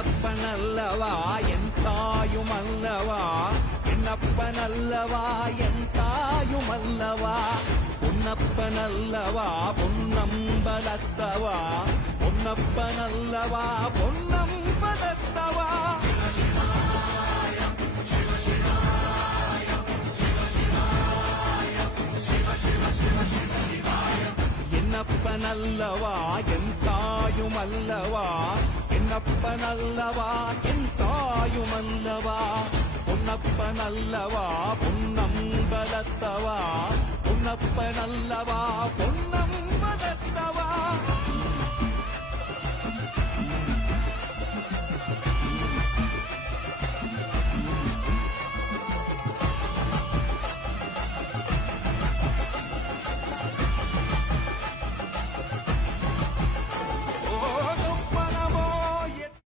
என்னப்பனல்லவா என் தாயுமல்லவா என்னப்பனல்லவா என் தாயுமல்லவா பொன்னப்பனல்லவா பொன்னம்பலத்தவா பொன்னப்பனல்லவா பொன்னம்பலத்தவா என்னப்பனல்லவா என் தாயுமல்லவா என்னப்பனல்லவா என் தாயுமல்லவா பொன்னப்பனல்லவா பொன்னம்பலத்தவா பொன்னப்பனல்லவா பொன்னம்பலத்தவா